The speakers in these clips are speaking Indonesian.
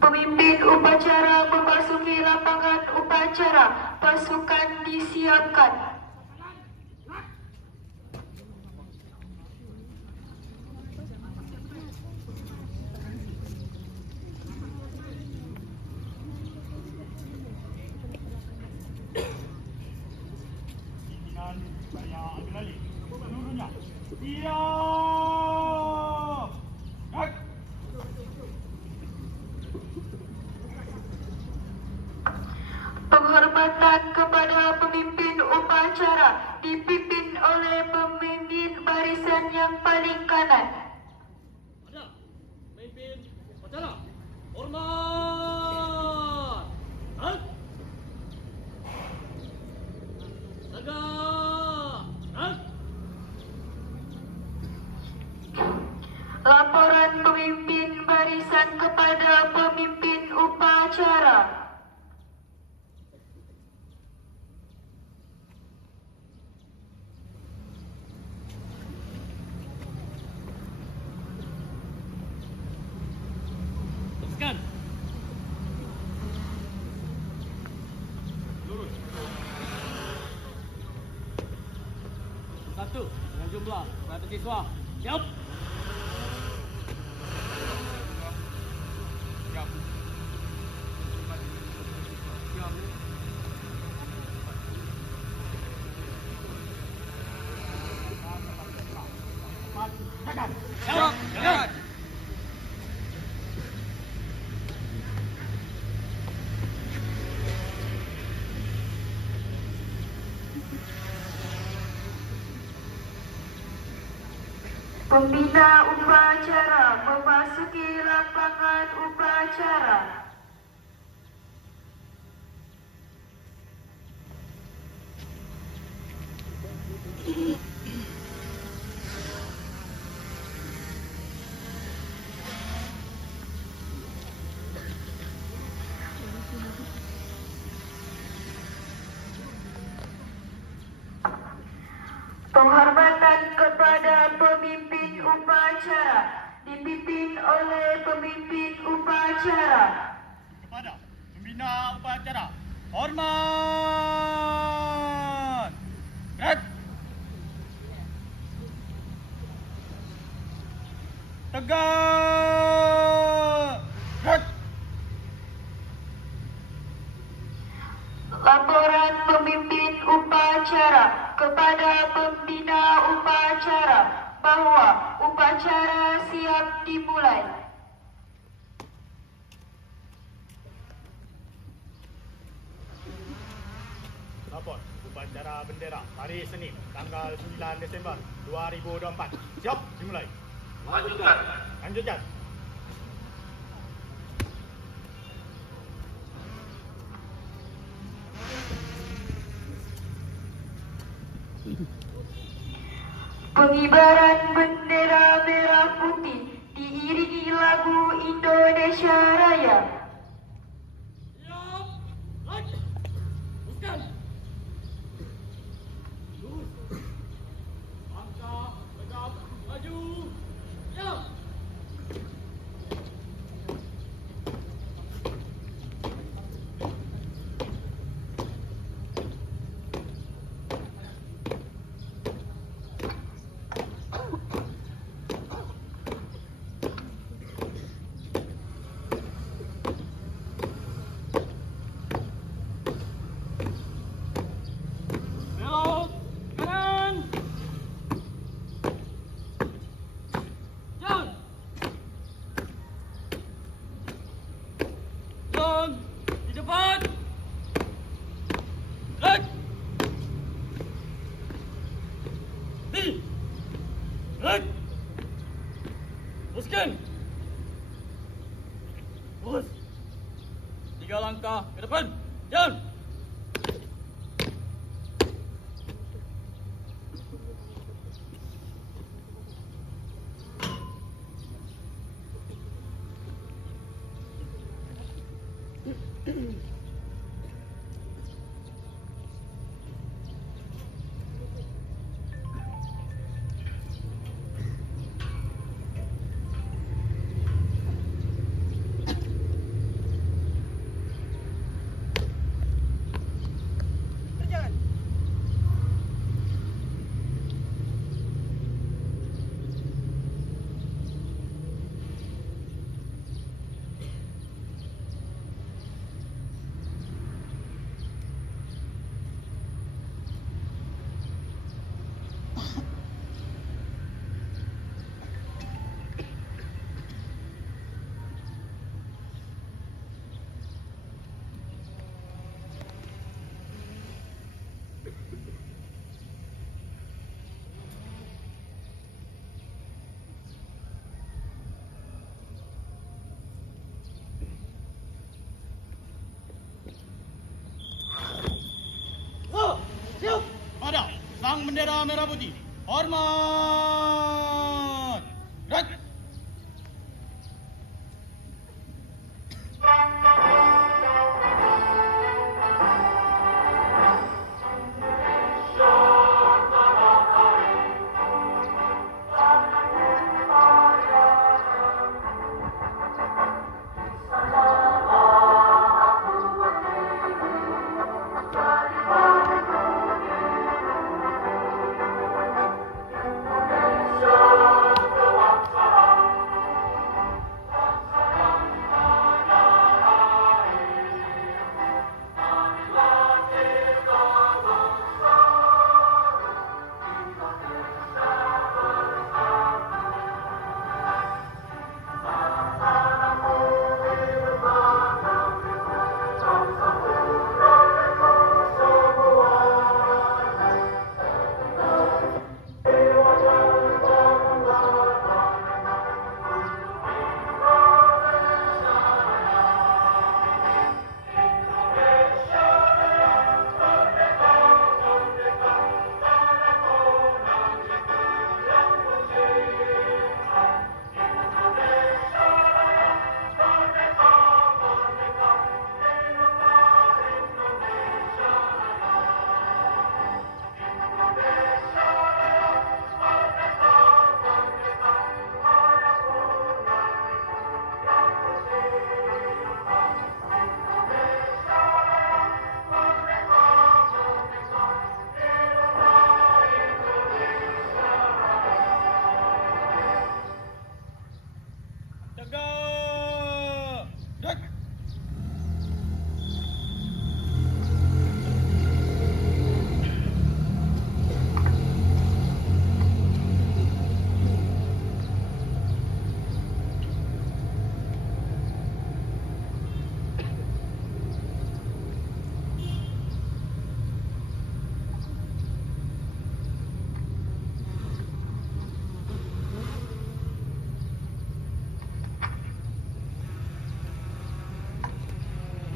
Pemimpin upacara memasuki lapangan upacara. Pasukan disiapkan. Pimpinan saya ambil alih. Seluruhnya siap. Naik. Penghormatan kepada pemimpin upacara dipimpin oleh pemimpin barisan yang paling kanan. Ada pemimpin upacara. Hormat. Naik. Tegak. Naik. Laporan pemimpin barisan kepada pemimpin upacara. Teruskan. Lurus. Satu dengan jumlah berapa siswa? Siap. Siap. Siap. Tekan. Siap. Siap. Pembina upacara memasuki lapangan upacara. Penghormatan kepada pemimpin upacara dipimpin oleh pemimpin upacara. Kepada pembina upacara. Hormat. Gerak. Tegak. Gerak. Laporan pemimpin upacara kepada pembina upacara bahwa upacara siap dimulai. Lapor upacara bendera hari Senin tanggal 9 Disember 2024. Siap dimulai. Lanjutkan. Lanjutkan. Pengibaran bendera merah putih diiringi lagu Indonesia Raya. Siap. Lagi. Teruskan. Lurus. Langkah tegap maju. Siap. Belok kanan. Jalan. Jalan di depan. Gerak. Di. Gerak. Teruskan. Lurus. 3 langkah ke depan. Jalan. bendera merah putih. Hormat. Gerak.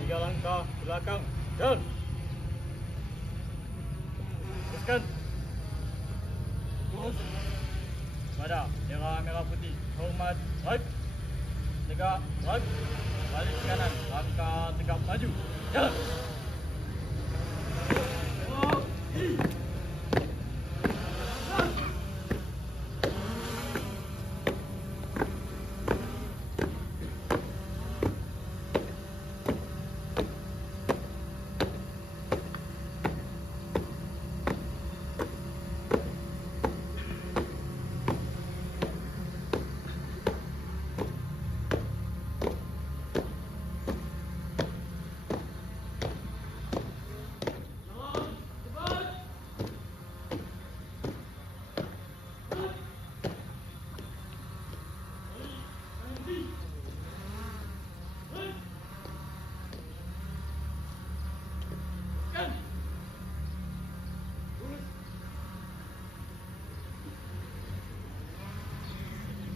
Tiga langkah belakang. Jalan. Teruskan. Terus. Pada bendera merah putih. Hormat. Right. Tegak. Right. Balik kanan. Langkah tegak maju. Jalan.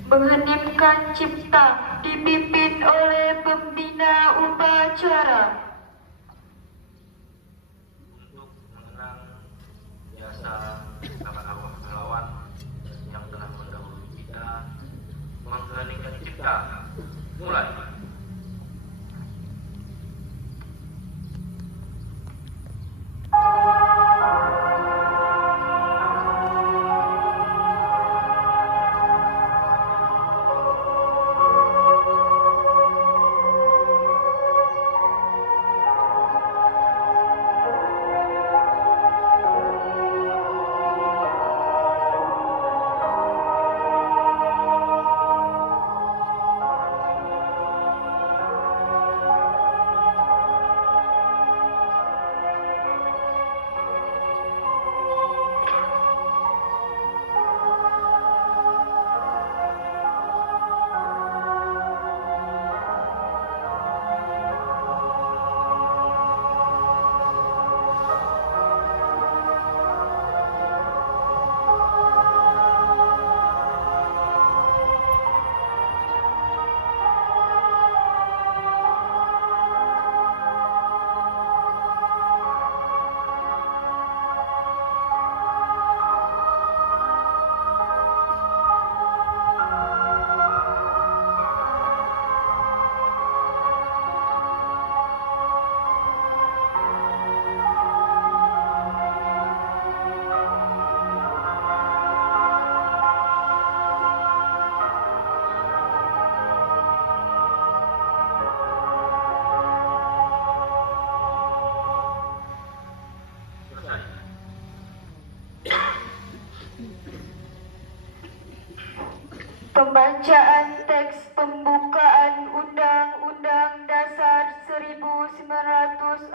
Mengheningkan cipta dipimpin oleh pembina upacara. Untuk mengenang jasa para pahlawan yang telah mendahului kita, mengheningkan cipta. Mulai. Pembacaan teks pembukaan Undang-Undang Dasar 1945.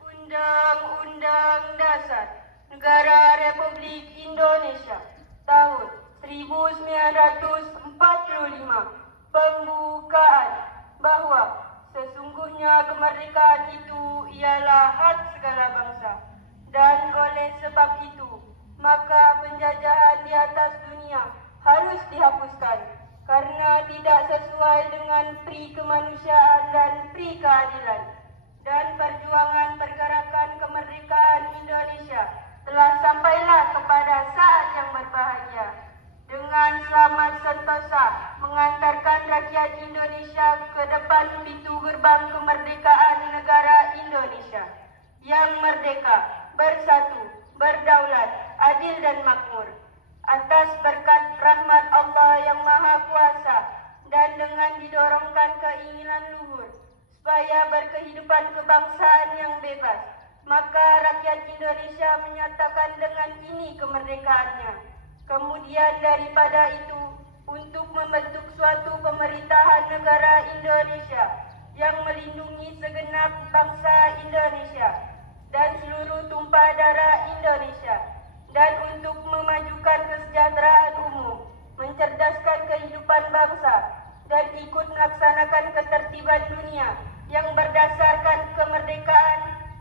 Undang-Undang Dasar Negara Republik Indonesia tahun 1945. Pembukaan bahwa sesungguhnya kemerdekaan itu ialah hak segala bangsa. Dan oleh sebab itu, maka penjajahan di atas dunia harus dihapuskan karena tidak sesuai dengan pri kemanusiaan dan pri keadilan. Dan perjuangan pergerakan kemerdekaan Indonesia telah sampailah kepada saat yang berbahagia. Dengan selamat sentosa mengantarkan rakyat Indonesia ke depan pintu gerbang kemerdekaan negara Indonesia yang merdeka, bersatu, berdaulat, adil dan makmur. Atas berkat rahmat Allah yang Maha Kuasa dan dengan didorongkan keinginan luhur supaya berkehidupan kebangsaan yang bebas, maka rakyat Indonesia menyatakan dengan ini kemerdekaannya. Kemudian daripada itu, untuk membentuk suatu pemerintahan negara Indonesia yang melindungi segenap bangsa Indonesia dan seluruh tumpah darah Indonesia, dan untuk memajukan kesejahteraan umum, mencerdaskan kehidupan bangsa, dan ikut melaksanakan ketertiban dunia yang berdasarkan kemerdekaan,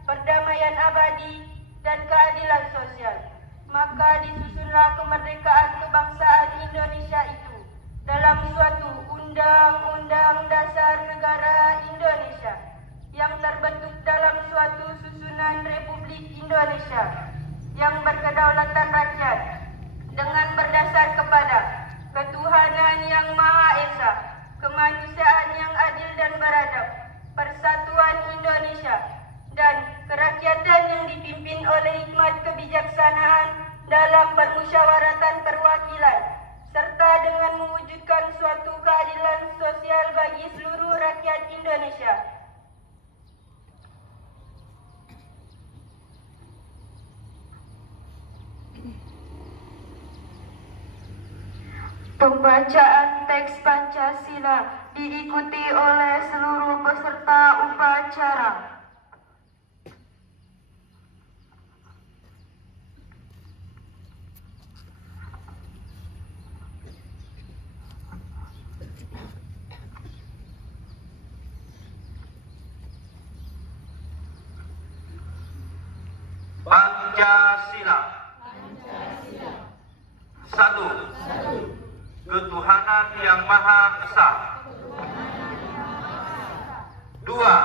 perdamaian abadi, dan keadilan sosial. Maka disusunlah kemerdekaan kebangsaan Indonesia itu dalam suatu Undang-Undang Dasar Negara Indonesia yang terbentuk dalam suatu susunan Republik Indonesia yang berkedaulatan rakyat dengan berdasar kepada ketuhanan yang Maha Esa, kemanusiaan yang adil dan beradab, persatuan Indonesia, dan kerakyatan yang dipimpin oleh hikmat kebijaksanaan dalam permusyawaratan perwakilan, serta dengan mewujudkan suatu keadilan sosial bagi seluruh rakyat Indonesia. Pembacaan teks Pancasila diikuti oleh seluruh peserta upacara. Pancasila. Satu. Ketuhanan yang Maha Esa. Dua.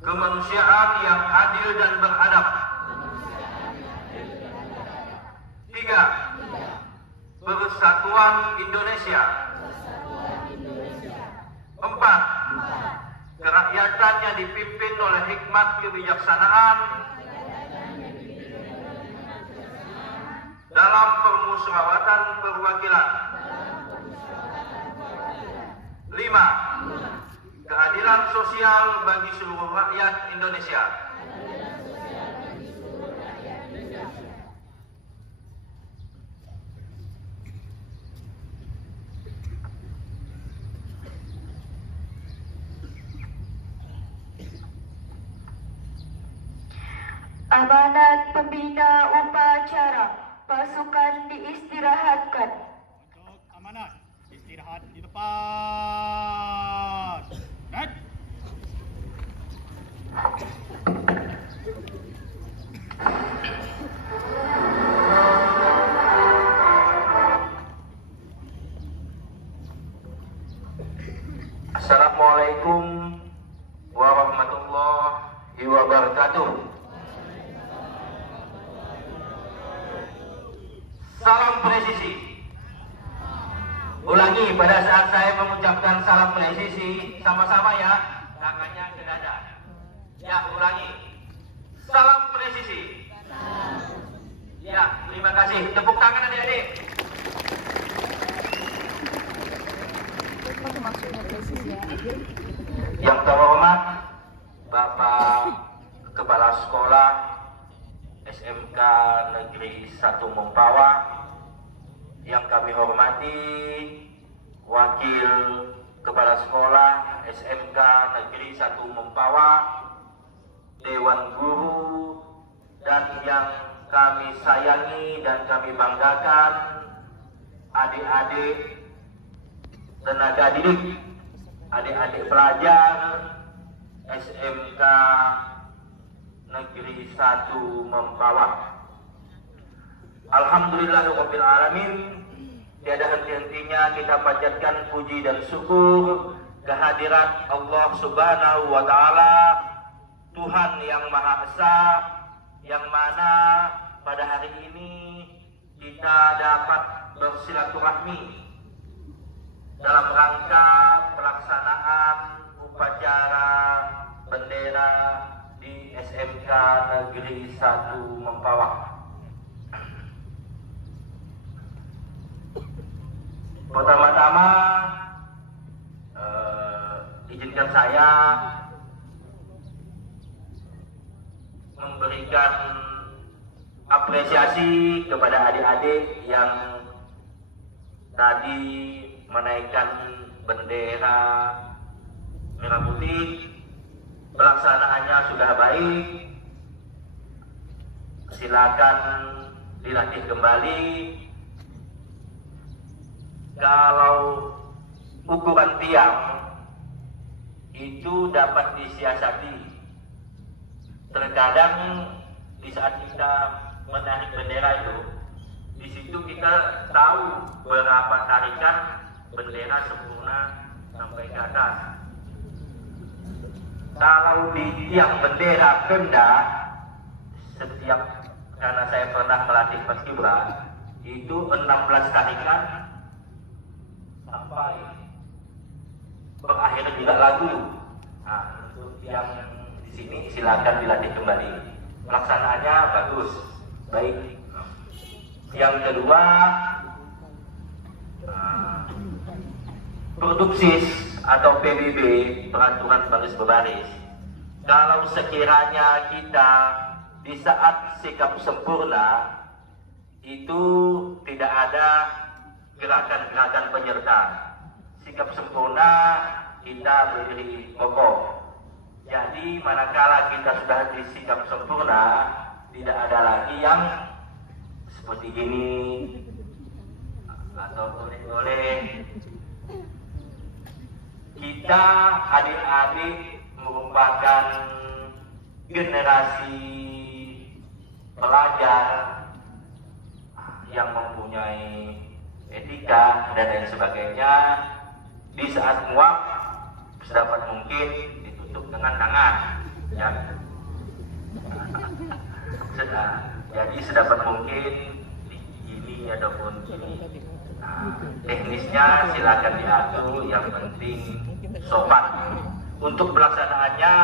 Kemanusiaan yang adil dan beradab. Tiga. Persatuan Indonesia. Empat. Kerakyatan yang dipimpin oleh hikmat kebijaksanaan dalam permusyawaratan perwakilan. 5. Keadilan sosial bagi seluruh rakyat Indonesia. Amanat pembina upacara, pasukan diistirahatkan. Untuk amanat, istirahat di depan. Baik. Assalamualaikum warahmatullahi wabarakatuh. Salam presisi. Ulangi pada saat saya mengucapkan salam presisi, sama-sama ya, tangannya ke dada. Ya, ulangi. Salam presisi. Ya, terima kasih. Tepuk tangan adik-adik. Yang terhormat Bapak Kepala Sekolah SMK Negeri 1 Mempawah, yang kami hormati Wakil Kepala Sekolah SMK Negeri 1 Mempawah, Dewan Guru, dan yang kami sayangi dan kami banggakan adik-adik tenaga didik, adik-adik pelajar SMK Negeri 1 Mempawah. Alhamdulillahirabbil alamin, tiada henti-hentinya kita panjatkan puji dan syukur kehadirat Allah Subhanahu wa taala, Tuhan yang Maha Esa, yang mana pada hari ini kita dapat bersilaturahmi dalam rangka pelaksanaan upacara bendera di SMK Negeri 1 Mempawah. Pertama-tama izinkan saya memberikan apresiasi kepada adik-adik yang tadi menaikkan bendera merah putih. Pelaksanaannya sudah baik, silakan dilatih kembali. Kalau ukuran tiang itu dapat disiasati, terkadang di saat kita menarik bendera itu, di situ kita tahu berapa tarikan bendera sempurna sampai ke atas. Kalau di tiang bendera Pemda, karena saya pernah melatih paskibra, itu 16 tarikan sampai berakhir juga lagu. Nah, untuk yang di sini silakan dilatih kembali. Pelaksanaannya bagus, baik. Yang kedua, produksi atau PBB, peraturan baris berbaris. Kalau sekiranya kita di saat sikap sempurna itu tidak ada gerakan-gerakan penyerta, sikap sempurna kita berdiri kokoh. Jadi manakala kita sudah di sikap sempurna, tidak ada lagi yang seperti ini atau oleh-oleh. Kita adik-adik merupakan generasi pelajar yang mempunyai etika dan lain sebagainya. Di saat muak sedapat mungkin ditutup dengan tangan, ya. Jadi sedapat mungkin ini ataupun ini. Teknisnya silakan diatur, yang penting sopan. Untuk pelaksanaannya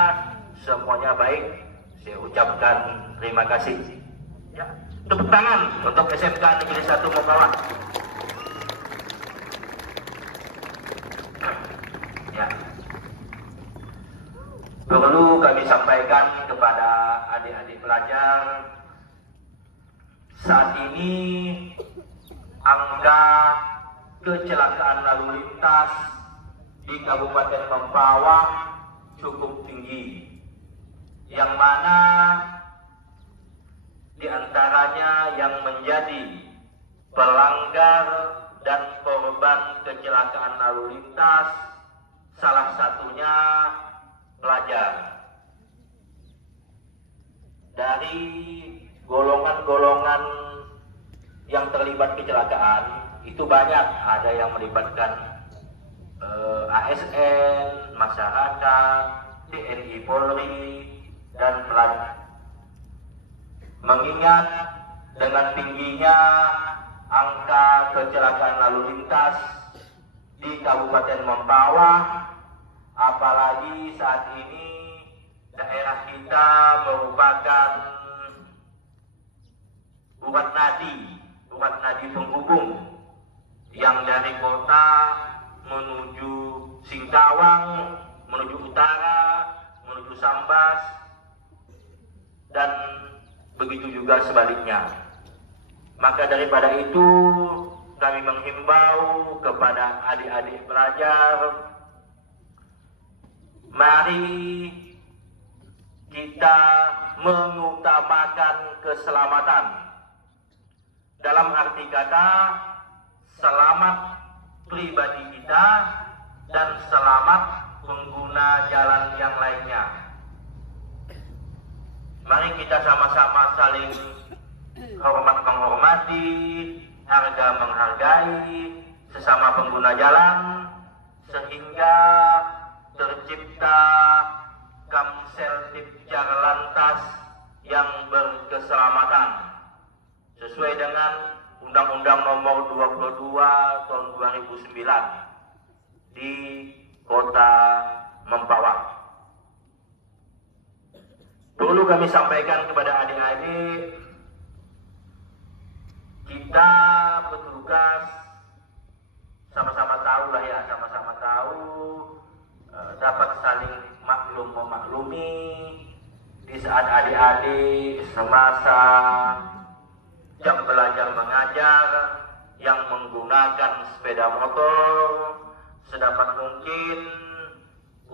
semuanya baik, saya ucapkan terima kasih. Ya, tepuk tangan untuk SMK Negeri 1 Mempawah. Ya. Perlu kami sampaikan kepada adik-adik pelajar, saat ini angka kecelakaan lalu lintas di Kabupaten Mempawah cukup tinggi, yang mana diantaranya yang menjadi pelanggar dan korban kecelakaan lalu lintas salah satunya pelajar. Dari golongan-golongan yang terlibat kecelakaan itu banyak, ada yang melibatkan ASN, masyarakat, TNI Polri, dan pelajar. Mengingat dengan tingginya angka kecelakaan lalu lintas di Kabupaten Mempawah, apalagi saat ini daerah kita merupakan urat nadi penghubung yang dari kota menuju Singkawang, menuju utara, menuju Sambas, dan begitu juga sebaliknya. Maka daripada itu kami menghimbau kepada adik-adik pelajar, mari kita mengutamakan keselamatan. Dalam arti kata, selamat pribadi kita dan selamat pengguna jalan yang lainnya. Mari kita sama-sama saling hormat menghormati, harga menghargai sesama pengguna jalan, sehingga tercipta Kamseltib Jarlantas yang berkeselamatan sesuai dengan Undang-Undang Nomor 22 Tahun 2009 di Kota Mempawah. Perlu kami sampaikan kepada adik-adik, kita bertugas sama-sama tahu lah ya, sama-sama tahu dapat saling maklum memaklumi di saat adik-adik semasa jam belajar mengajar yang menggunakan sepeda motor sedapat mungkin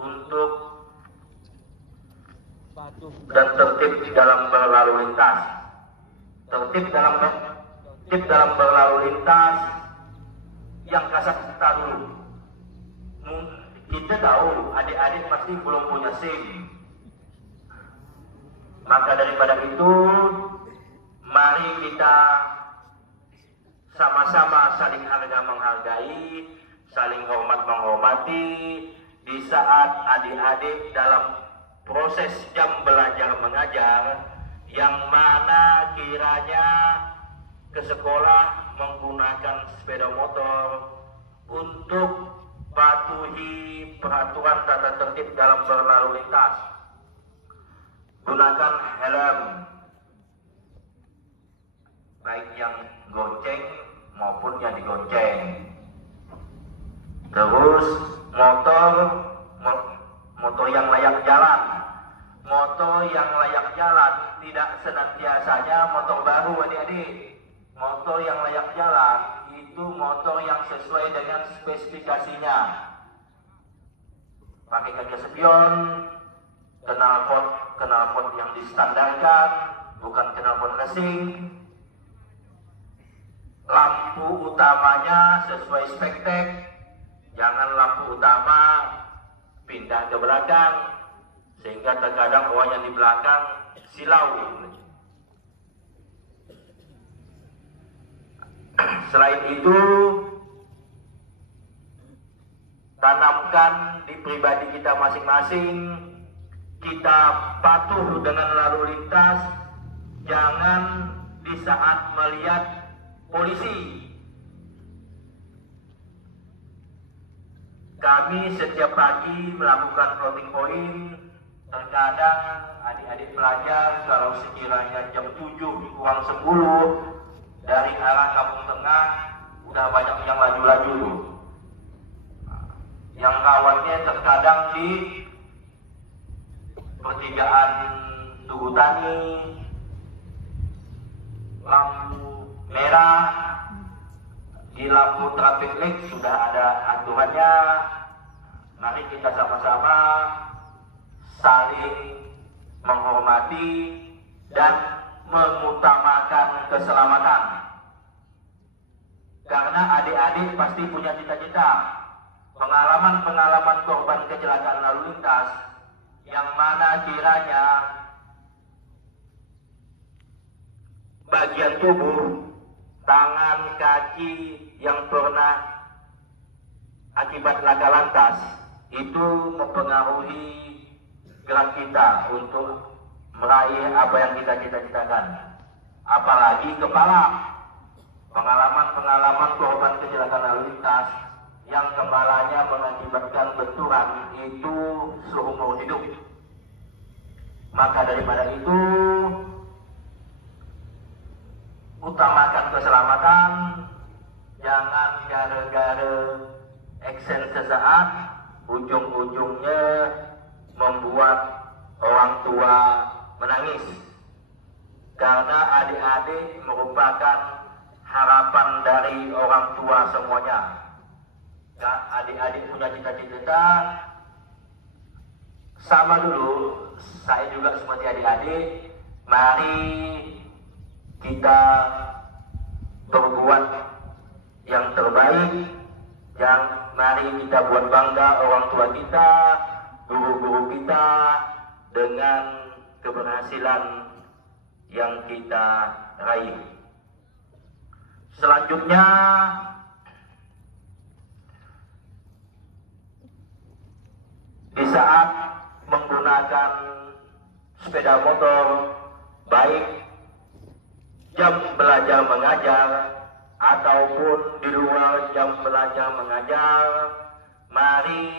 untuk dan tertib dalam berlalu lintas. Tertib dalam berlalu lintas yang kasat mata dulu. Kita tahu adik-adik pasti belum punya SIM. Maka daripada itu, mari kita sama-sama saling harga menghargai, saling hormat menghormati di saat adik-adik dalam proses jam belajar mengajar yang mana kiranya ke sekolah menggunakan sepeda motor untuk patuhi peraturan tata tertib dalam berlalu lintas. Gunakan helm, baik yang gonceng maupun yang digonceng. Terus motor yang layak jalan. Motor yang layak jalan tidak senantiasanya motor baru, adik-adik. Motor yang layak jalan itu motor yang sesuai dengan spesifikasinya. Pakai kaca spion, knalpot yang distandarkan, bukan knalpot racing. Lampu utamanya sesuai spektek, jangan lampu utama pindah ke belakang sehingga terkadang orang yang di belakang silau. Selain itu, tanamkan di pribadi kita masing-masing, kita patuh dengan lalu lintas, jangan di saat melihat polisi. Kami setiap pagi melakukan floating point. Terkadang adik-adik pelajar kalau sekiranya jam 7 kurang 10 dari arah Kampung Tengah udah banyak yang laju-laju. Yang kawannya terkadang di pertigaan Tugu Tani, lampu merah, di lampu traffic light sudah ada aturannya. Mari kita sama-sama saling menghormati dan mengutamakan keselamatan. Karena adik-adik pasti punya cita-cita. Pengalaman-pengalaman korban kecelakaan lalu lintas yang mana kiranya bagian tubuh, tangan, kaki yang pernah akibat laka lantas itu mempengaruhi gerak kita untuk meraih apa yang kita cita-citakan. Apalagi kepala. Pengalaman-pengalaman korban kecelakaan lalu lintas yang kepalanya mengakibatkan benturan itu seumur hidup. Maka daripada itu, utamakan keselamatan, jangan gara-gara action sesaat ujung-ujungnya membuat orang tua menangis. karena adik-adik merupakan harapan dari orang tua semuanya. Adik-adik punya cita-cita sama dulu, saya juga seperti adik-adik. Mari kita berbuat yang terbaik, mari kita buat bangga orang tua kita, guru-guru kita dengan keberhasilan yang kita raih. Selanjutnya, di saat menggunakan sepeda motor, baik jam belajar mengajar ataupun di luar jam belajar mengajar, mari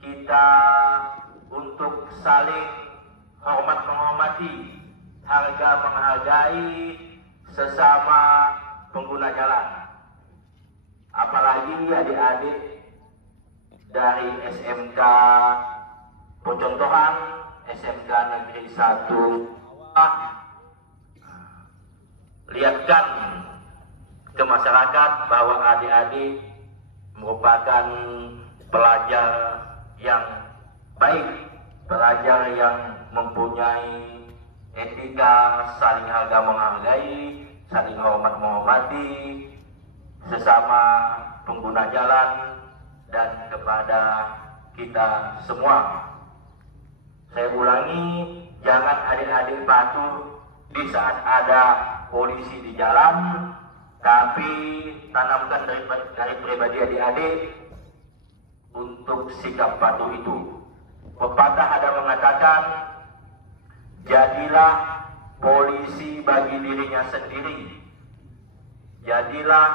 kita untuk saling hormat menghormati, harga menghargai sesama pengguna jalan. Apalagi adik-adik dari SMK Percontohan, SMK Negeri 1, lihatkan ke masyarakat bahwa adik-adik merupakan pelajar yang baik, pelajar yang mempunyai etika, saling harga menghargai, saling hormat menghormati sesama pengguna jalan dan kepada kita semua. Saya ulangi, jangan adik-adik patuh di saat ada polisi di jalan, tapi tanamkan dari pribadi adik-adik untuk sikap patuh itu. Pepatah ada mengatakan, jadilah polisi bagi dirinya sendiri, jadilah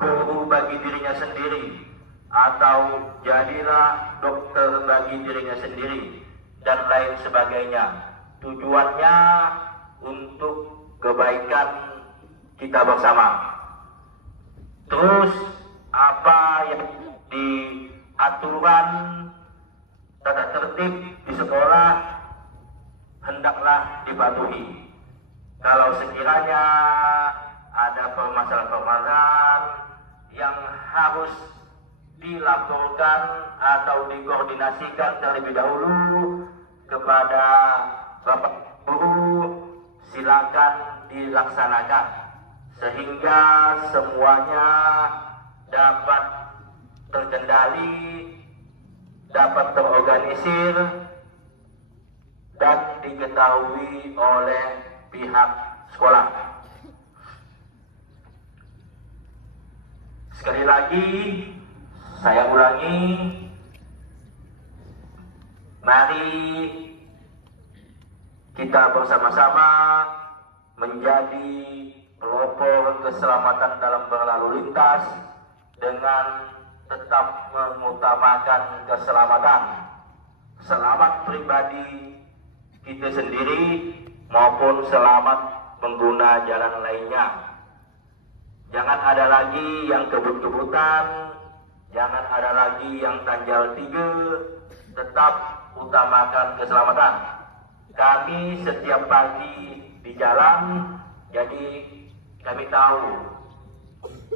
guru bagi dirinya sendiri, atau jadilah dokter bagi dirinya sendiri, dan lain sebagainya. Tujuannya untuk kebaikan kita bersama. Terus apa yang di aturan tata tertib di sekolah hendaklah dipatuhi. Kalau sekiranya ada permasalahan-permasalahan yang harus dilaporkan atau dikoordinasikan terlebih dahulu kepada Bapak Guru, silakan dilaksanakan sehingga semuanya dapat terkendali, dapat terorganisir dan diketahui oleh pihak sekolah. Sekali lagi saya ulangi, mari kita bersama-sama menjadi pelopor keselamatan dalam berlalu lintas dengan tetap mengutamakan keselamatan. Selamat pribadi kita sendiri maupun selamat pengguna jalan lainnya. Jangan ada lagi yang kebut-kebutan, jangan ada lagi yang tanjal tiga, tetap utamakan keselamatan. Kami setiap pagi di jalan, jadi kami tahu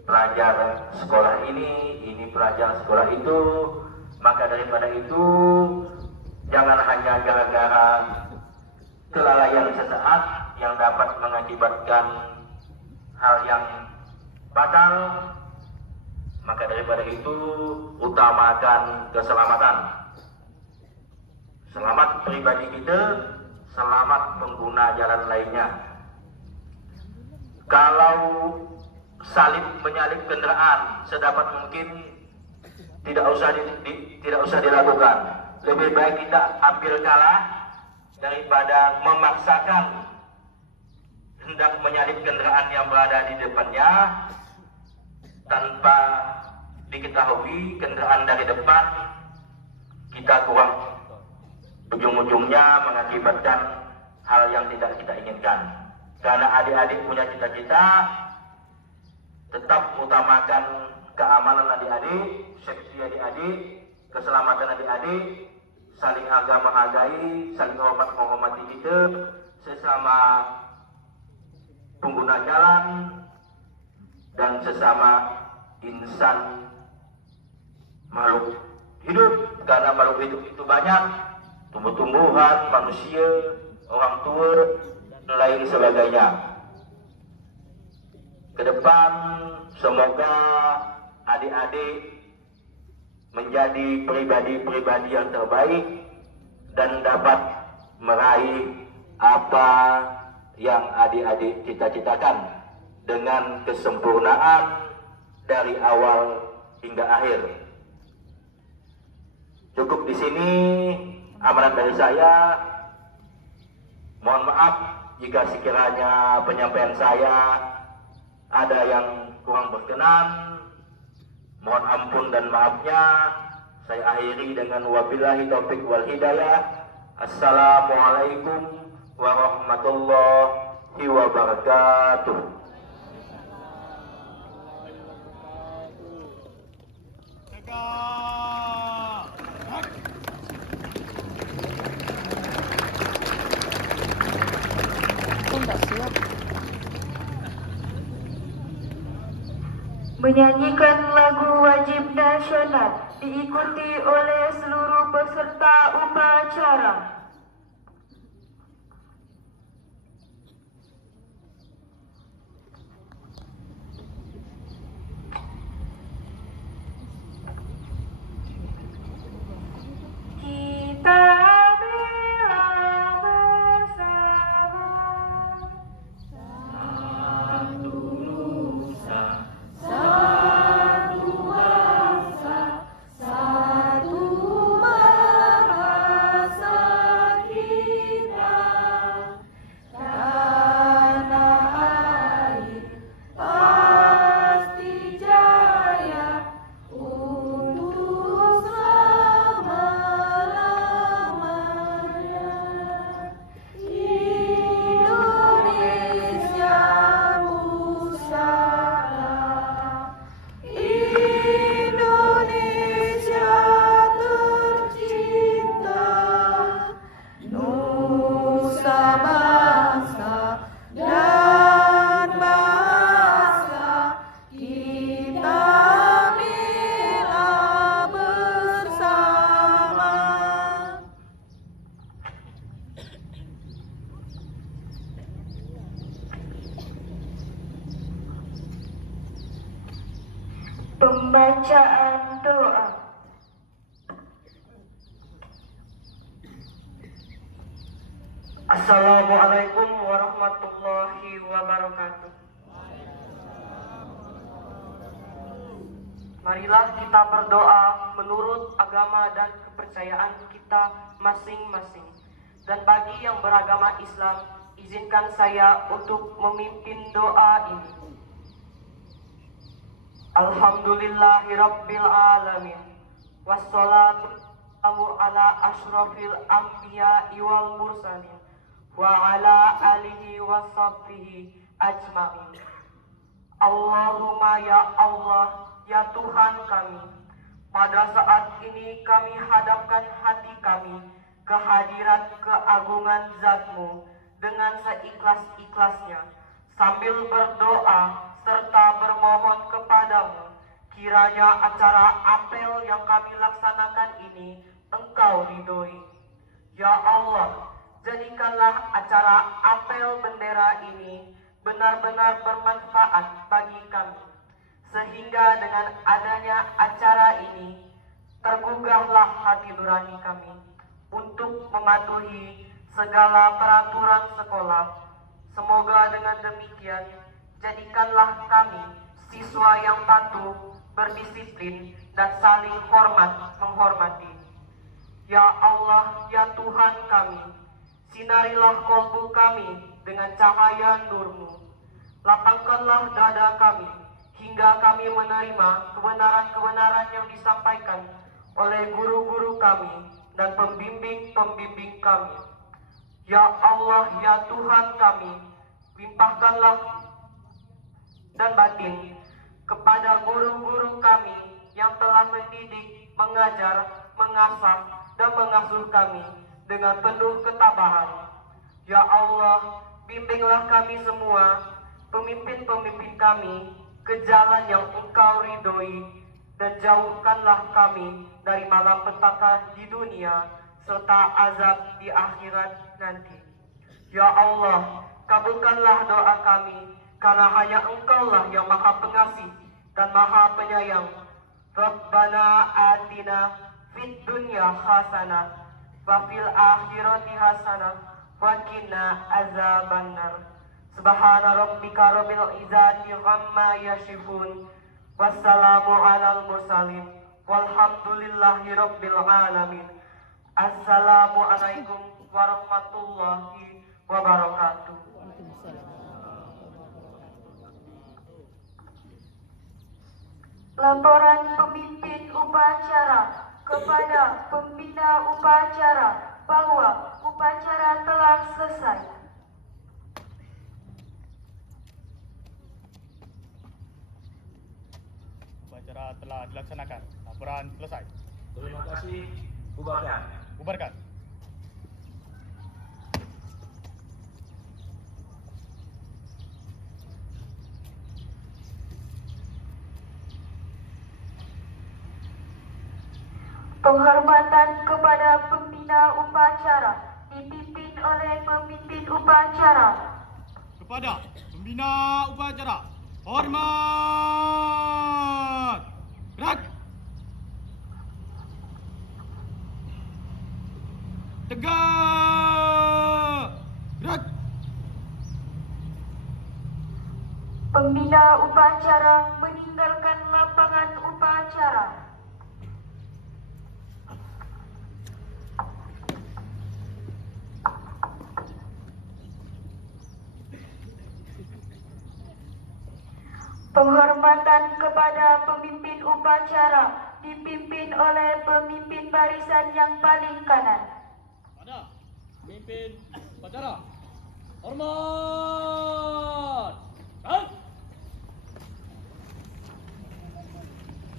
pelajar sekolah ini pelajar sekolah itu. Maka daripada itu, jangan hanya gara-gara kelalaian sesaat yang dapat mengakibatkan hal yang fatal. Maka daripada itu, utamakan keselamatan. Selamat pribadi kita, selamat pengguna jalan lainnya. Kalau salib menyalip kendaraan, sedapat mungkin tidak usah dilakukan. Lebih baik kita ambil kalah daripada memaksakan hendak menyalip kendaraan yang berada di depannya tanpa diketahui kendaraan dari depan kita kurang, ujung-ujungnya mengakibatkan hal yang tidak kita inginkan. Karena adik-adik punya cita-cita, tetap utamakan keamanan adik-adik, safety adik-adik, keselamatan adik-adik, saling harga menghargai, saling hormat menghormati kita sesama pengguna jalan, dan sesama insan makhluk hidup, karena makhluk hidup itu banyak, tumbuh-tumbuhan, manusia, orang tua, dan lain sebagainya. Ke depan semoga adik-adik menjadi pribadi-pribadi yang terbaik dan dapat meraih apa yang adik-adik cita-citakan dengan kesempurnaan dari awal hingga akhir. Cukup di sini amanat dari saya. Mohon maaf jika sekiranya penyampaian saya ada yang kurang berkenan. Mohon ampun dan maafnya. Saya akhiri dengan wabillahi taufik wal hidayah. Assalamualaikum warahmatullahi wabarakatuh. Menyanyikan lagu wajib nasional diikuti oleh seluruh peserta upacara. Kita bela bersama satu nusa, satu bangsa, satu bahasa kita. Tanah air pasti jaya untuk selama-lamanya. Indonesia pusaka, Indonesia tercinta, nusa bangsa dan bahasa kita bela bersama. Pembacaan doa. Assalamualaikum warahmatullahi wabarakatuh. Marilah kita berdoa menurut agama dan kepercayaan kita masing-masing. Dan bagi yang beragama Islam, izinkan saya untuk memimpin doa ini. Alhamdulillahirabbil alamin. Wassalatu ala asyrafil anbiya'i wal mursalin wa ala alihi wa sahbihi ajma'in. Allahumma ya Allah, ya Tuhan kami, pada saat ini kami hadapkan hati kami ke hadirat keagungan Zat-Mu dengan seikhlas-ikhlasnya, sambil berdoa serta bermohon kepadamu, kiranya acara apel yang kami laksanakan ini Engkau ridhoi. Ya Allah, jadikanlah acara apel bendera ini benar-benar bermanfaat bagi kami, sehingga dengan adanya acara ini tergugahlah hati nurani kami untuk mematuhi segala peraturan sekolah. Semoga dengan demikian jadikanlah kami siswa yang patuh, berdisiplin, dan saling hormat menghormati. Ya Allah, ya Tuhan kami, sinarilah kolbu kami dengan cahaya nur-Mu. Lapangkanlah dada kami hingga kami menerima kebenaran-kebenaran yang disampaikan oleh guru-guru kami dan pembimbing-pembimbing kami. Ya Allah, ya Tuhan kami, limpahkanlah dan batin kepada guru-guru kami yang telah mendidik, mengajar, mengasah, dan mengasuh kami dengan penuh ketabahan. Ya Allah, bimbinglah kami semua pemimpin-pemimpin kami ke jalan yang Engkau ridhoi, dan jauhkanlah kami dari malapetaka di dunia serta azab di akhirat nanti. Ya Allah, kabulkanlah doa kami, karena hanya Engkaulah yang Maha Pengasih dan Maha Penyayang. Rabbana atina fid dunya hasanah wa fil akhirati hasanah wa qina azabannar. Subhana rabbika rabbil izzati amma yasifun. Wassalamu alal mursalin walhamdulillahi rabbil alamin. Assalamualaikum warahmatullahi wabarakatuh. Laporan pemimpin upacara kepada pembina upacara bahwa upacara telah selesai. Upacara telah dilaksanakan. Laporan selesai. Terima kasih. Bubarkan. Bubarkan. Penghormatan kepada pembina upacara dipimpin oleh pemimpin upacara. Kepada pembina upacara, hormat. Gerak. Tegak. Gerak. Pembina upacara meninggalkan lapangan upacara. Penghormatan kepada pemimpin upacara dipimpin oleh pemimpin barisan yang paling kanan. Pada pemimpin upacara, hormat.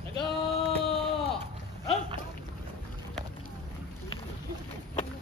Tegak.